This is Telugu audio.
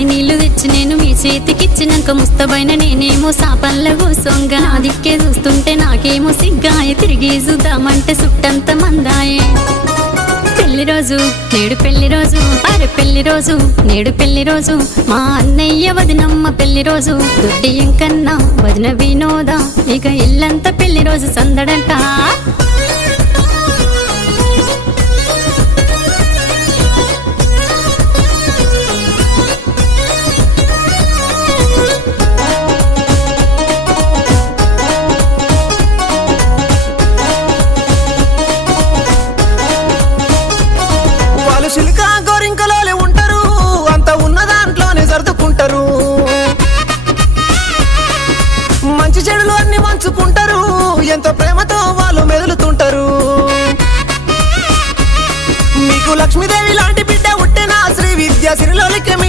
సారాయి నీళ్లు తెచ్చి నేను మీ చేతికిచ్చినాక ముస్తబైన నేనేమో సాపల్ల కూసొంగ నా దిక్కే చూస్తుంటే నాకేమో సిగ్గాయ తిరిగి చూద్దామంటే సుట్టంత మందాయే పెళ్లి రోజు నేడు పెళ్లి రోజు అరే పెళ్లి రోజు నేడు పెళ్లి రోజు మా అన్నయ్య వదినమ్మ పెళ్లి రోజు దొడ్డి ఇంకన్నా వదిన వినోద ఇక ఇల్లంతా పెళ్లి రోజు సందడంట